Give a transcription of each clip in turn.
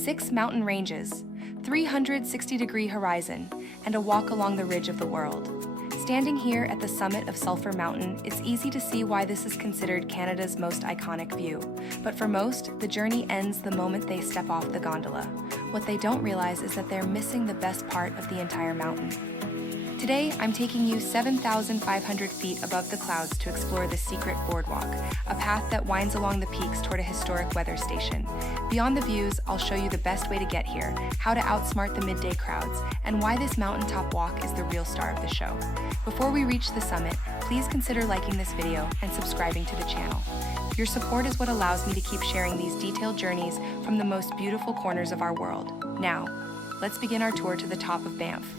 6 mountain ranges, 360-degree horizon, and a walk along the ridge of the world. Standing here at the summit of Sulphur Mountain, it's easy to see why this is considered Canada's most iconic view. But for most, the journey ends the moment they step off the gondola. What they don't realize is that they're missing the best part of the entire mountain. Today, I'm taking you 7,500 feet above the clouds to explore the secret Boardwalk, a path that winds along the peaks toward a historic weather station. Beyond the views, I'll show you the best way to get here, how to outsmart the midday crowds, and why this mountaintop walk is the real star of the show. Before we reach the summit, please consider liking this video and subscribing to the channel. Your support is what allows me to keep sharing these detailed journeys from the most beautiful corners of our world. Now, let's begin our tour to the top of Banff.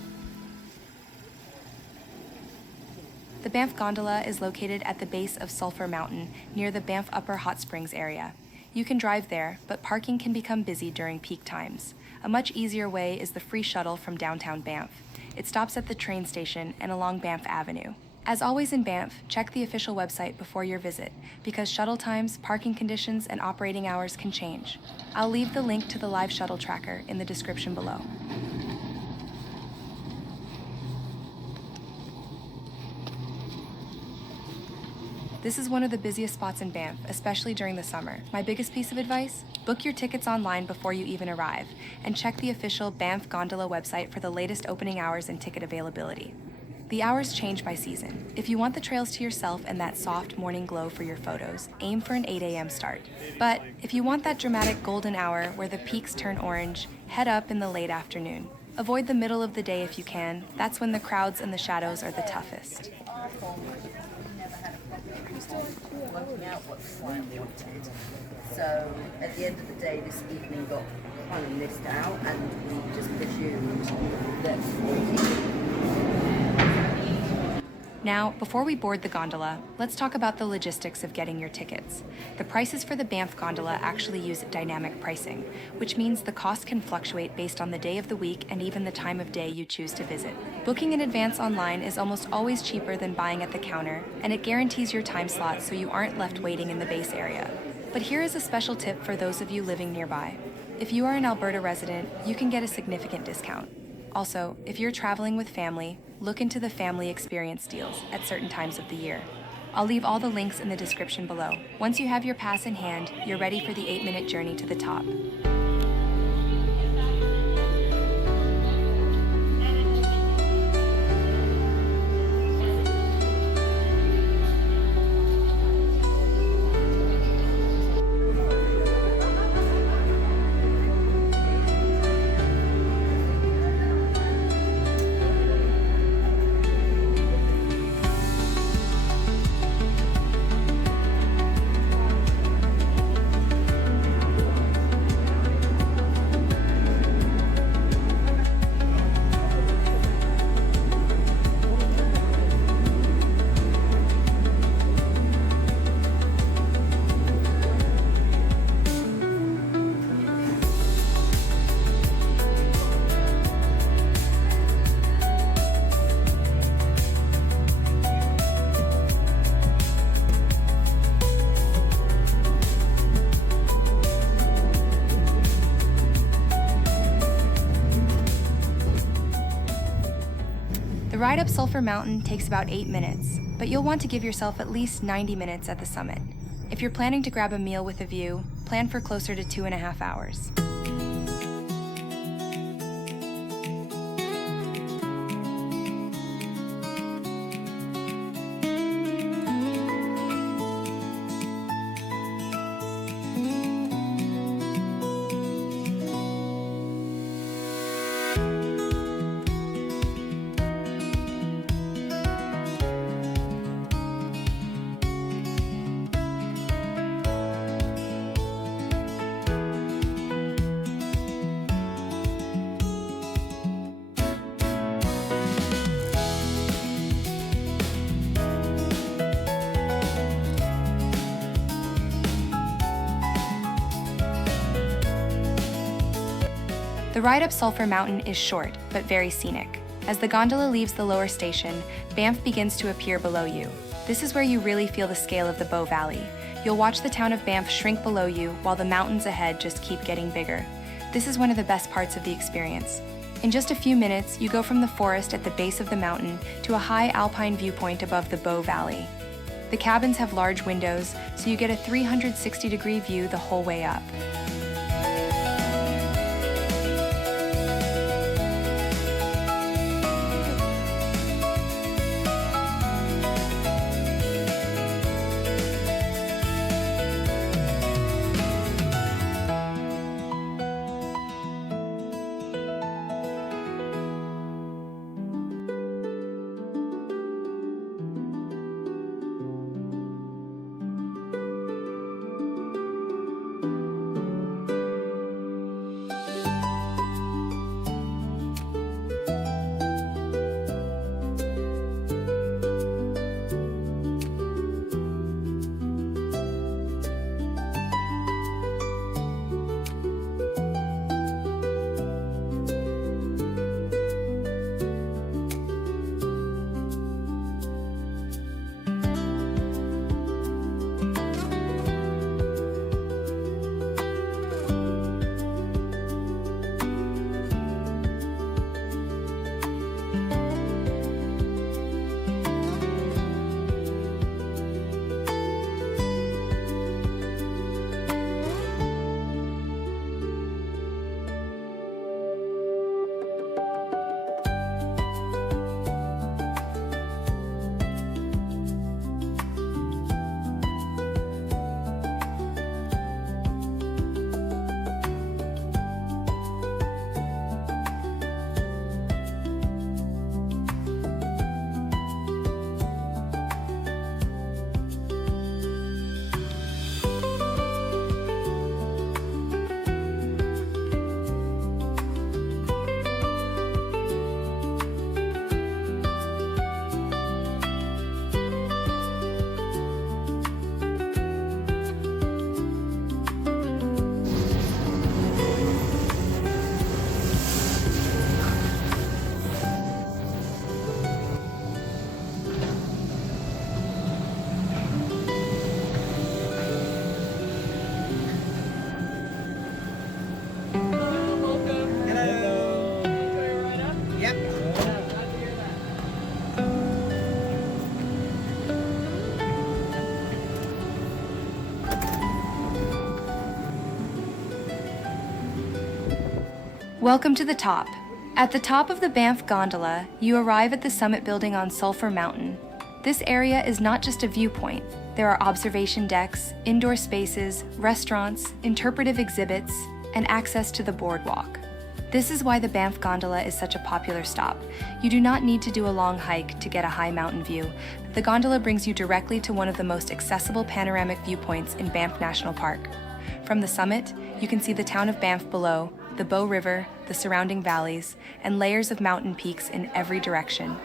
The Banff Gondola is located at the base of Sulphur Mountain, near the Banff Upper Hot Springs area. You can drive there, but parking can become busy during peak times. A much easier way is the free shuttle from downtown Banff. It stops at the train station and along Banff Avenue. As always in Banff, check the official website before your visit, because shuttle times, parking conditions, and operating hours can change. I'll leave the link to the live shuttle tracker in the description below. This is one of the busiest spots in Banff, especially during the summer. My biggest piece of advice? Book your tickets online before you even arrive, and check the official Banff Gondola website for the latest opening hours and ticket availability. The hours change by season. If you want the trails to yourself and that soft morning glow for your photos, aim for an 8 a.m. start. But if you want that dramatic golden hour where the peaks turn orange, head up in the late afternoon. Avoid the middle of the day if you can. That's when the crowds and the shadows are the toughest. Working out what the client wanted. So at the end of the day, this evening got kind of missed out, and we just presumed that. Now, before we board the gondola, let's talk about the logistics of getting your tickets. The prices for the Banff Gondola actually use dynamic pricing, which means the cost can fluctuate based on the day of the week and even the time of day you choose to visit. Booking in advance online is almost always cheaper than buying at the counter, and it guarantees your time slot so you aren't left waiting in the base area. But here is a special tip for those of you living nearby. If you are an Alberta resident, you can get a significant discount. Also, if you're traveling with family, look into the family experience deals at certain times of the year. I'll leave all the links in the description below. Once you have your pass in hand, you're ready for the 8-minute journey to the top. The ride up Sulphur Mountain takes about 8 minutes, but you'll want to give yourself at least 90 minutes at the summit. If you're planning to grab a meal with a view, plan for closer to 2.5 hours. The ride up Sulphur Mountain is short, but very scenic. As the gondola leaves the lower station, Banff begins to appear below you. This is where you really feel the scale of the Bow Valley. You'll watch the town of Banff shrink below you while the mountains ahead just keep getting bigger. This is one of the best parts of the experience. In just a few minutes, you go from the forest at the base of the mountain to a high alpine viewpoint above the Bow Valley. The cabins have large windows, so you get a 360-degree view the whole way up. Welcome to the top. At the top of the Banff Gondola, you arrive at the summit building on Sulphur Mountain. This area is not just a viewpoint. There are observation decks, indoor spaces, restaurants, interpretive exhibits, and access to the boardwalk. This is why the Banff Gondola is such a popular stop. You do not need to do a long hike to get a high mountain view. The gondola brings you directly to one of the most accessible panoramic viewpoints in Banff National Park. From the summit, you can see the town of Banff below, the Bow River, the surrounding valleys, and layers of mountain peaks in every direction.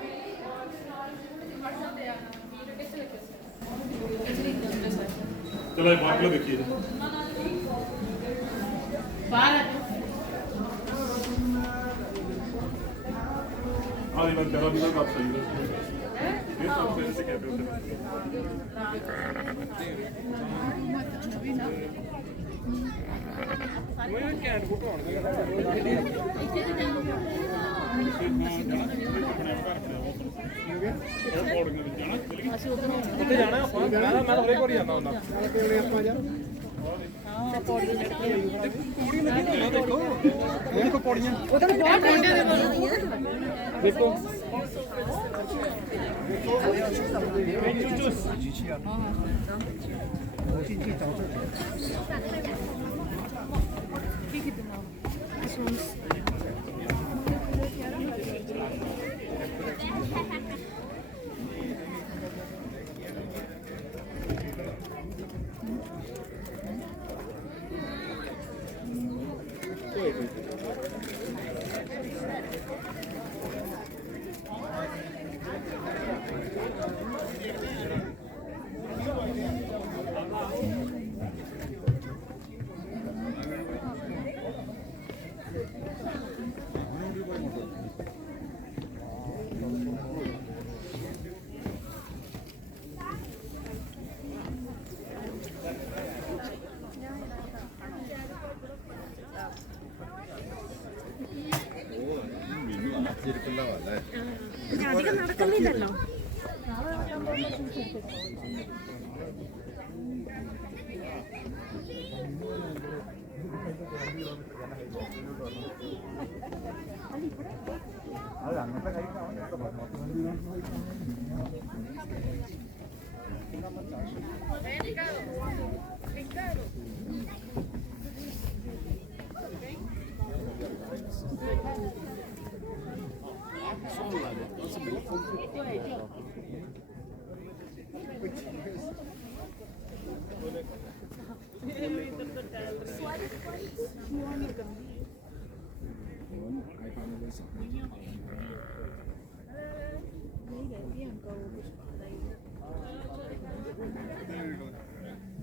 അധികം നടക്കുന്നില്ലല്ലോ.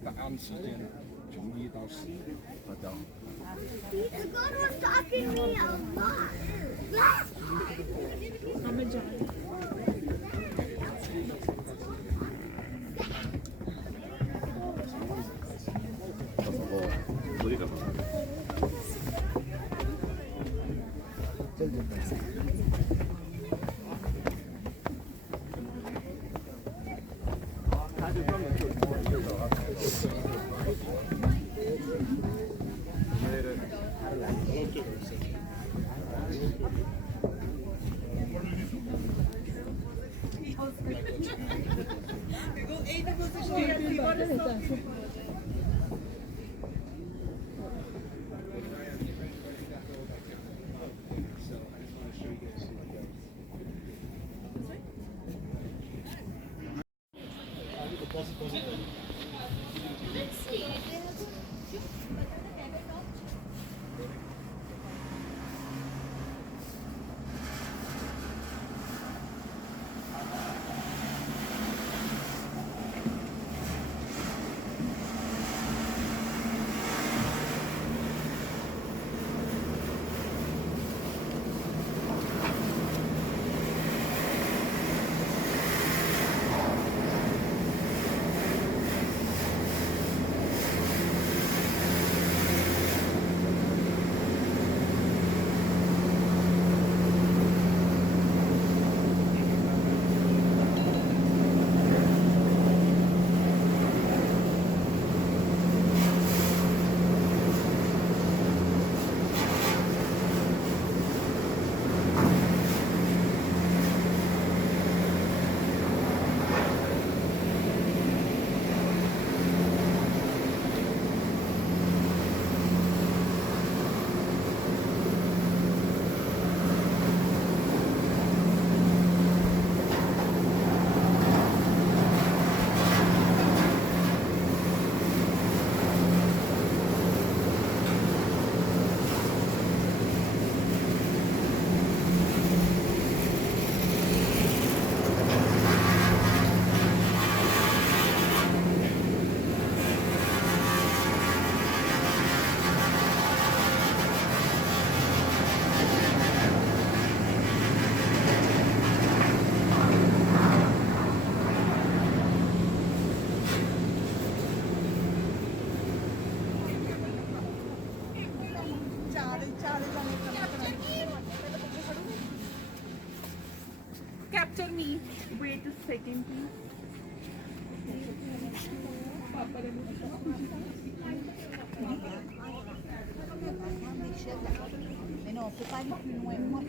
The God was talking me a lot. I'm a giant. Capture me. Wait a second, please. Mais non, faut pas aller plus loin. Moi,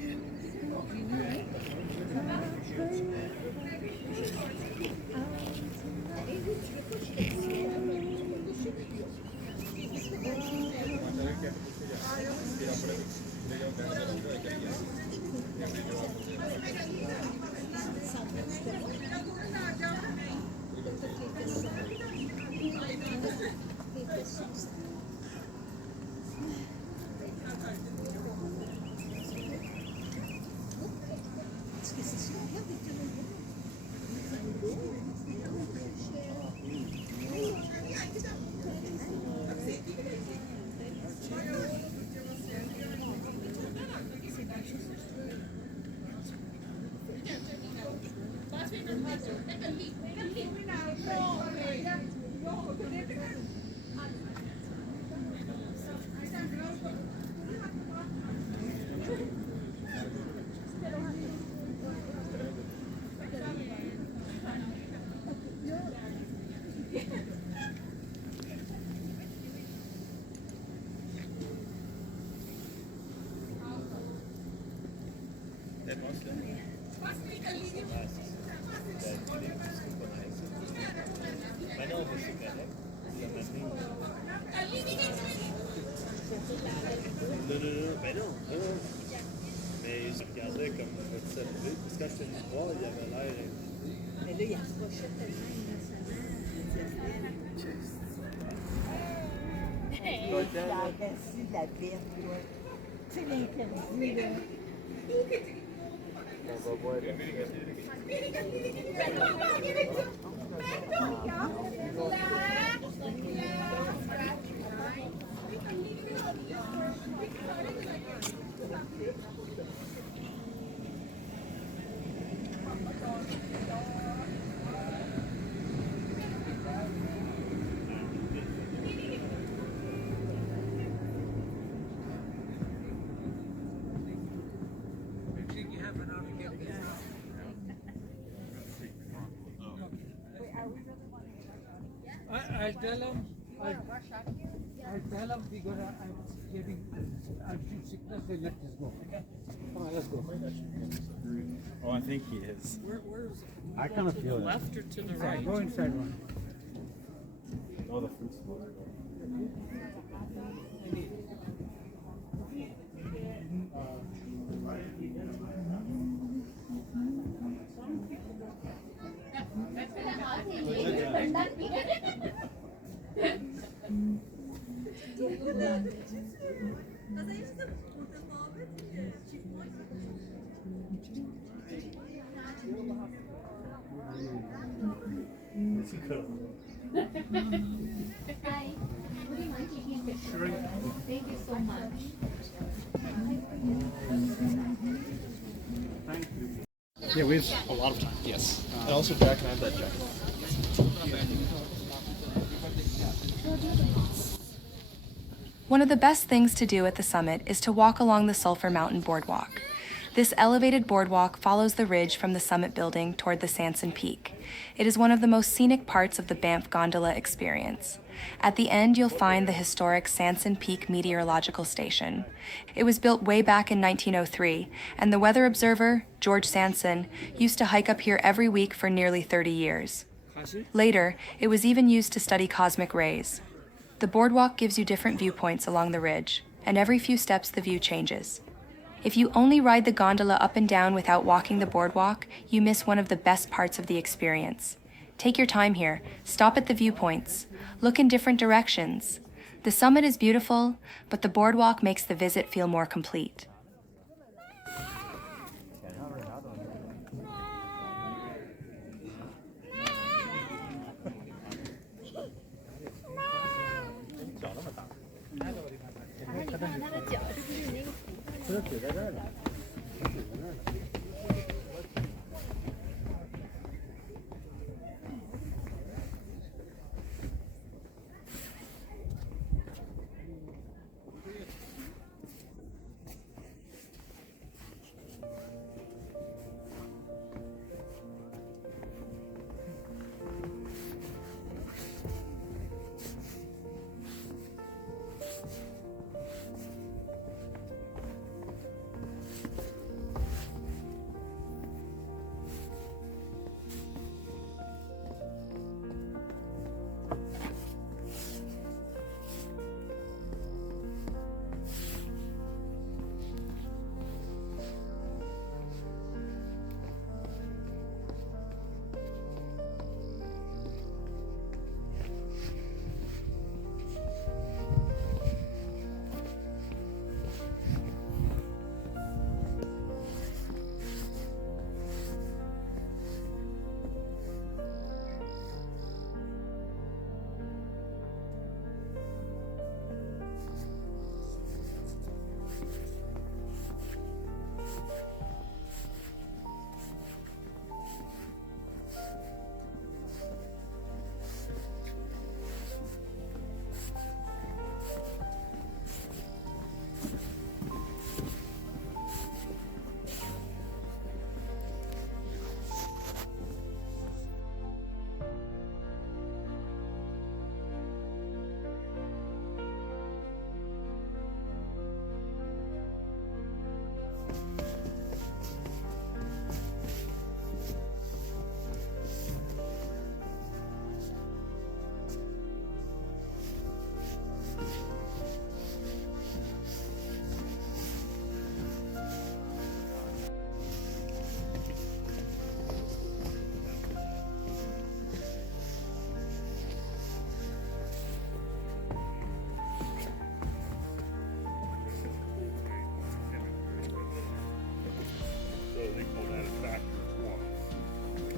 Non, non, non, ben non, non, non. Mais je regardais comme ça. Parce que quand j'étais venu te voir, il avait l'air. Mais là, il approchait tellement innocemment. Il a aperçu de la bête, toi. Tu sais, l'interdit, là. On va voir. I'll tell him. I'll tell him I'm getting sickness. They let us go. Come on, let's go. Oh, I think he is. Where's I kind of feel it. left or to the right? Go inside one. Oh, the fruit's more. Hi. Would you mind taking a picture? Thank you so much. Yeah, we have a lot of time. Yes. And also, Jack, can I have that jacket? One of the best things to do at the summit is to walk along the Sulphur Mountain Boardwalk. This elevated boardwalk follows the ridge from the summit building toward the Sanson Peak. It is one of the most scenic parts of the Banff Gondola experience. At the end, you'll find the historic Sanson Peak Meteorological Station. It was built way back in 1903, and the weather observer, George Sanson, used to hike up here every week for nearly 30 years. Later, it was even used to study cosmic rays. The boardwalk gives you different viewpoints along the ridge, and every few steps the view changes. If you only ride the gondola up and down without walking the boardwalk, you miss one of the best parts of the experience. Take your time here, stop at the viewpoints, look in different directions. The summit is beautiful, but the boardwalk makes the visit feel more complete.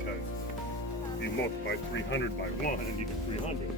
because you multiply 300 by 1 and you get 300.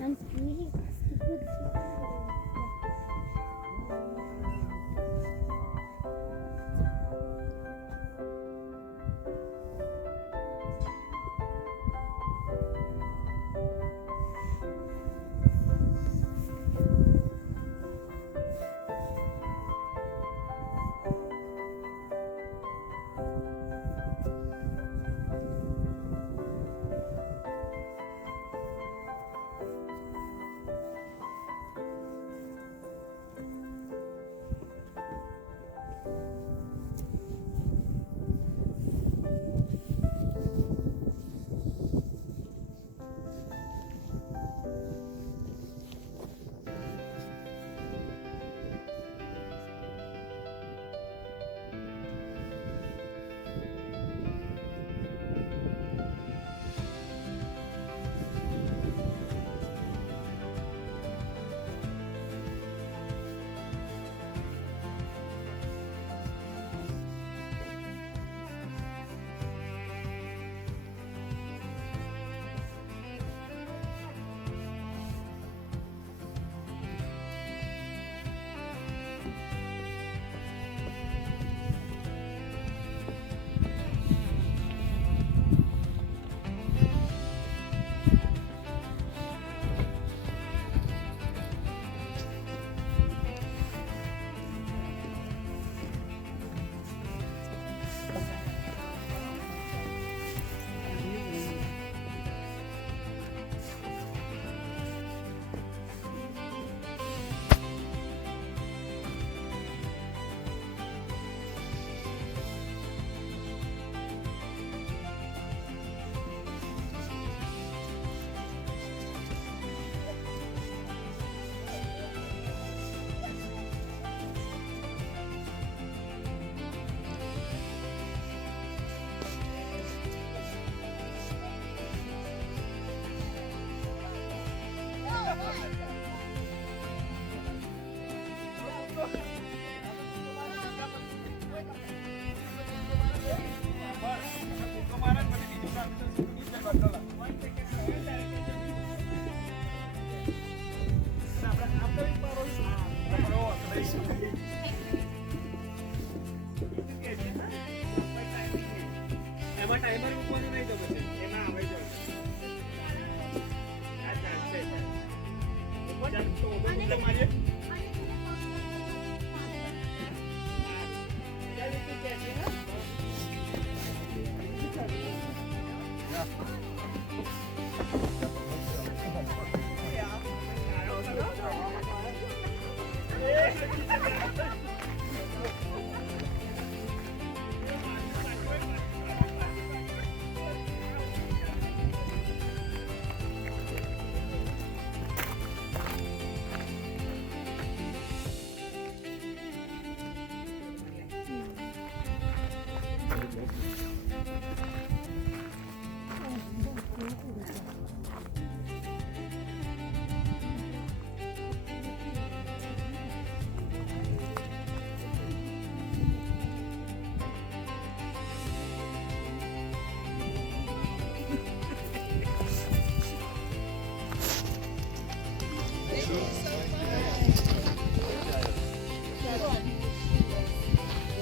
I'm really stupid.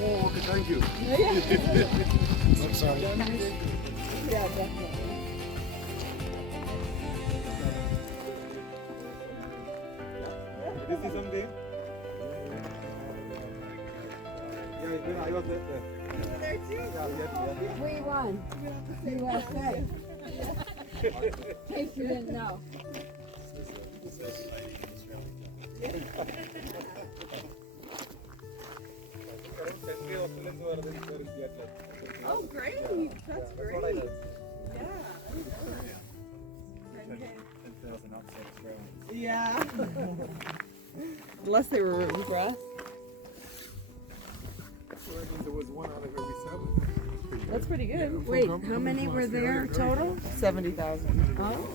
Oh, okay, thank you. I'm sorry. Yeah, definitely. Did you see something? Yeah, I was there. There too. Yeah. We won. USA. In case you didn't know. Oh, great. That's great. Yeah. Yeah. Unless they were rooting for us. There was one out of every 7. That's pretty good. Wait, how many were there total? 70,000. Oh.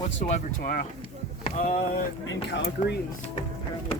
What's the weather tomorrow? In Calgary, it's apparently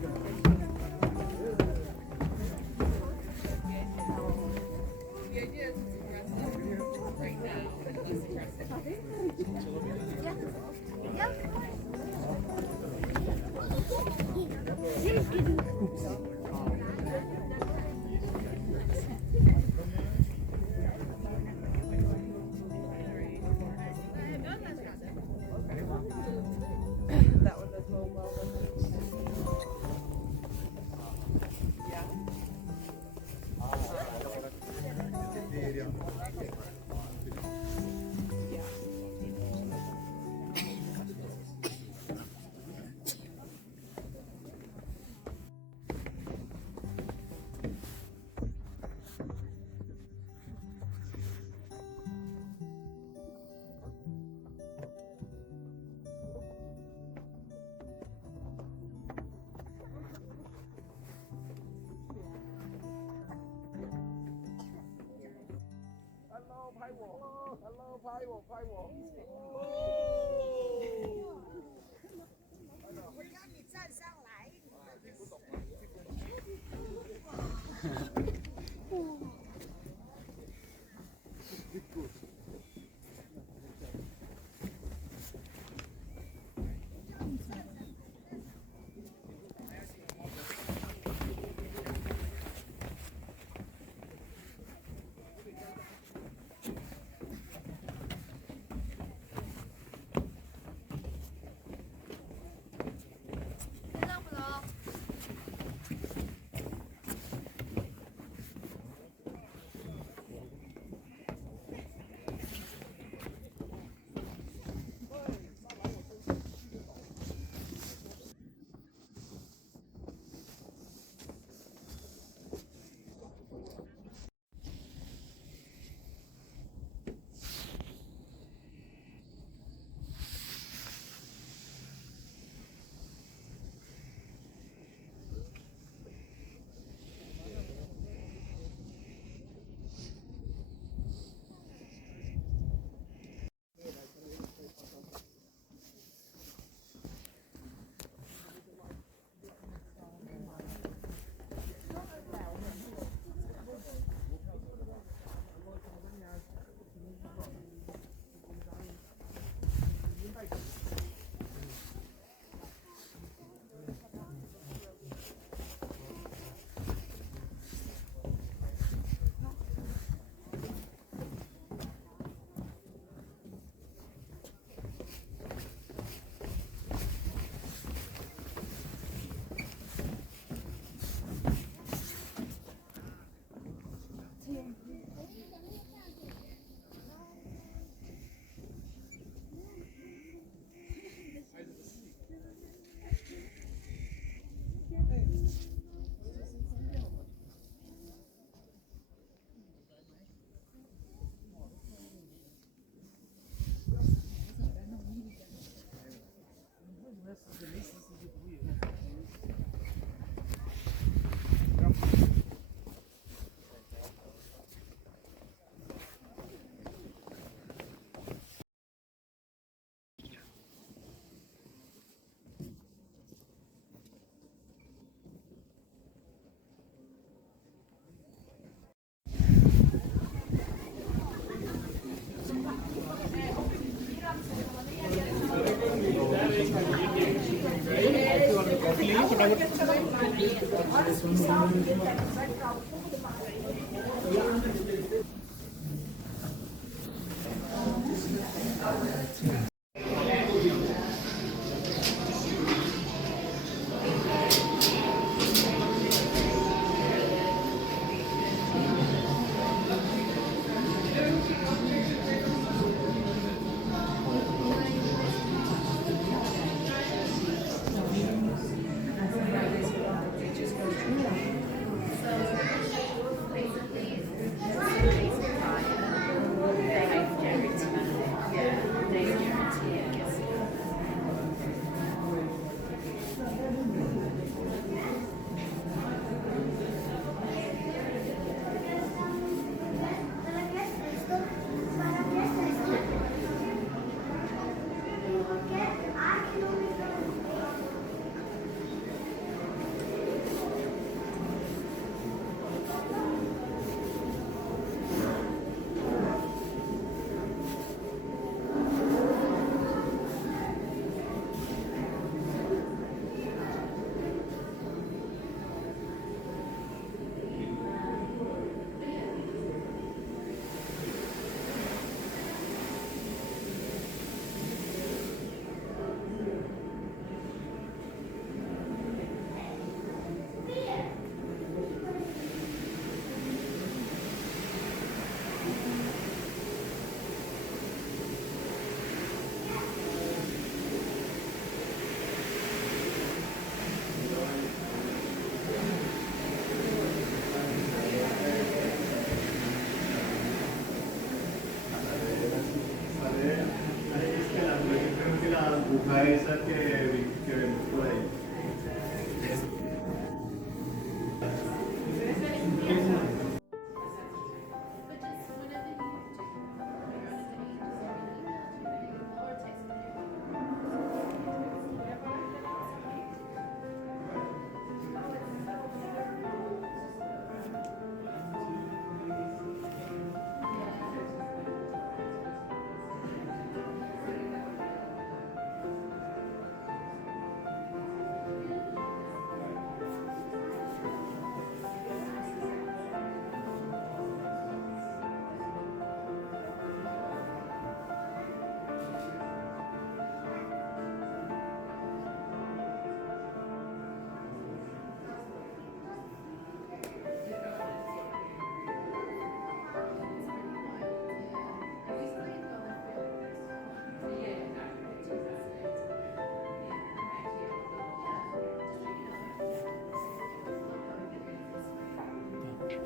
They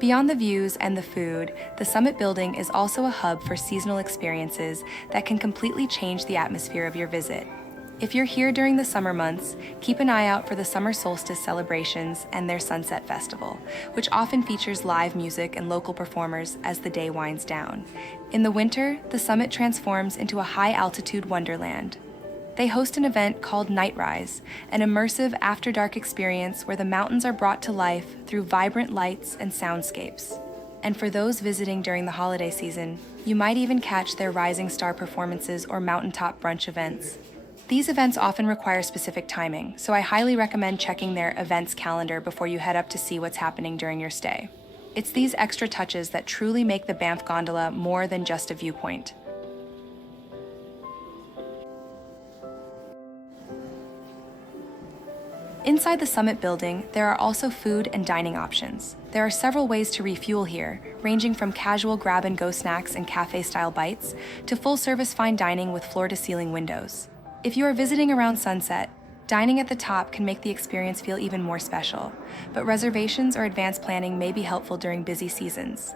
Beyond the views and the food, the Summit building is also a hub for seasonal experiences that can completely change the atmosphere of your visit. If you're here during the summer months, keep an eye out for the summer solstice celebrations and their Sunset Festival, which often features live music and local performers as the day winds down. In the winter, the Summit transforms into a high-altitude wonderland. They host an event called Night Rise, an immersive after-dark experience where the mountains are brought to life through vibrant lights and soundscapes. And for those visiting during the holiday season, you might even catch their Rising Star performances or mountaintop brunch events. These events often require specific timing, so I highly recommend checking their events calendar before you head up to see what's happening during your stay. It's these extra touches that truly make the Banff Gondola more than just a viewpoint. Inside the Summit building, there are also food and dining options. There are several ways to refuel here, ranging from casual grab-and-go snacks and cafe-style bites to full-service fine dining with floor-to-ceiling windows. If you are visiting around sunset, dining at the top can make the experience feel even more special, but reservations or advanced planning may be helpful during busy seasons.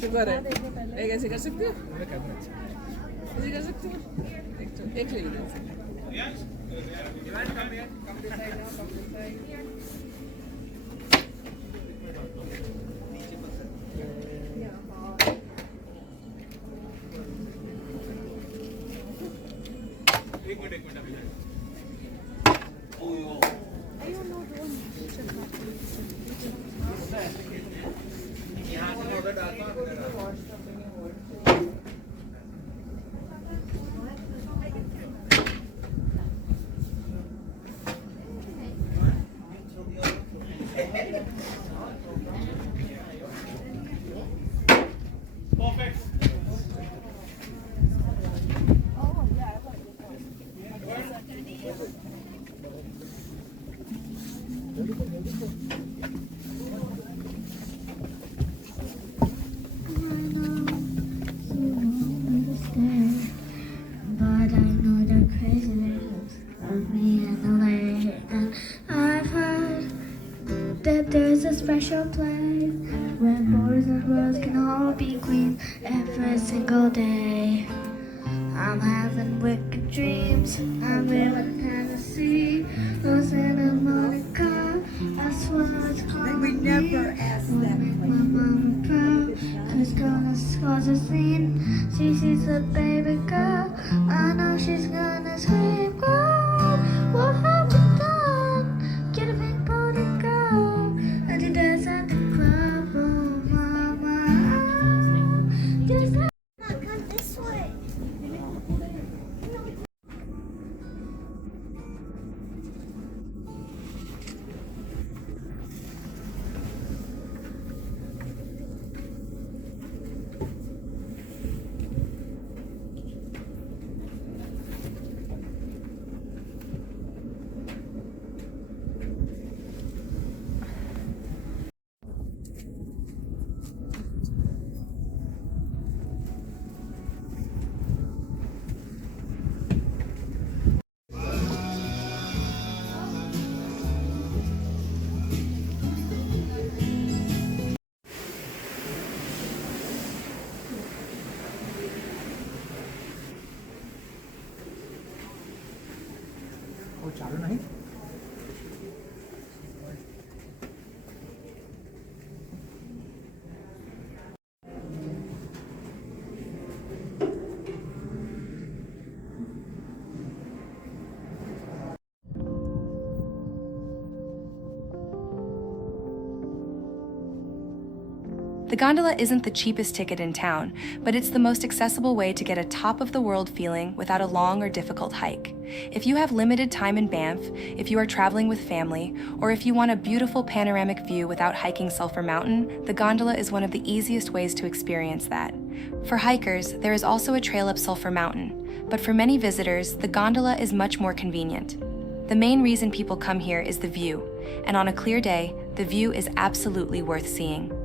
Sugar है एक ऐसे कर सकते हो ऐसे कर सकते हो एक ले लीजिए special place where boys and girls can all be queens every single day. I'm having wicked dreams. I'm in Tennessee, Los Monica. I swear it's calling me. Never ask that. Make my mama proud. Who's gonna cause a scene? She sees a baby girl. I know she's gonna scream, God, what have you done? Get a big body girl, and you dance at the club, oh mama. Just come this way. The gondola isn't the cheapest ticket in town, but it's the most accessible way to get a top-of-the-world feeling without a long or difficult hike. If you have limited time in Banff, if you are traveling with family, or if you want a beautiful panoramic view without hiking Sulphur Mountain, the gondola is one of the easiest ways to experience that. For hikers, there is also a trail up Sulphur Mountain, but for many visitors, the gondola is much more convenient. The main reason people come here is the view, and on a clear day, the view is absolutely worth seeing.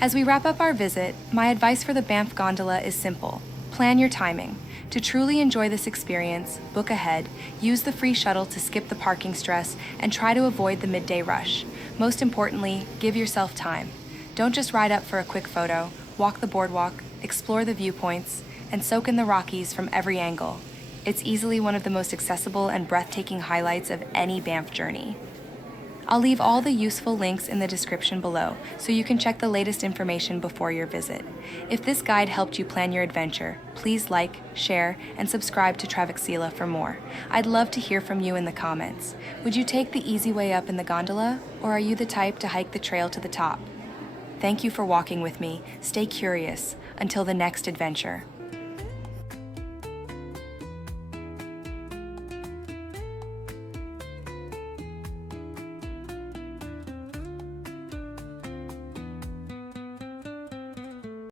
As we wrap up our visit, my advice for the Banff Gondola is simple. plan your timing. To truly enjoy this experience, book ahead, use the free shuttle to skip the parking stress, and try to avoid the midday rush. Most importantly, give yourself time. Don't just ride up for a quick photo, walk the boardwalk, explore the viewpoints, and soak in the Rockies from every angle. It's easily one of the most accessible and breathtaking highlights of any Banff journey. I'll leave all the useful links in the description below so you can check the latest information before your visit. If this guide helped you plan your adventure, please like, share, and subscribe to Travexila for more. I'd love to hear from you in the comments. Would you take the easy way up in the gondola, or are you the type to hike the trail to the top? Thank you for walking with me. Stay curious. Until the next adventure.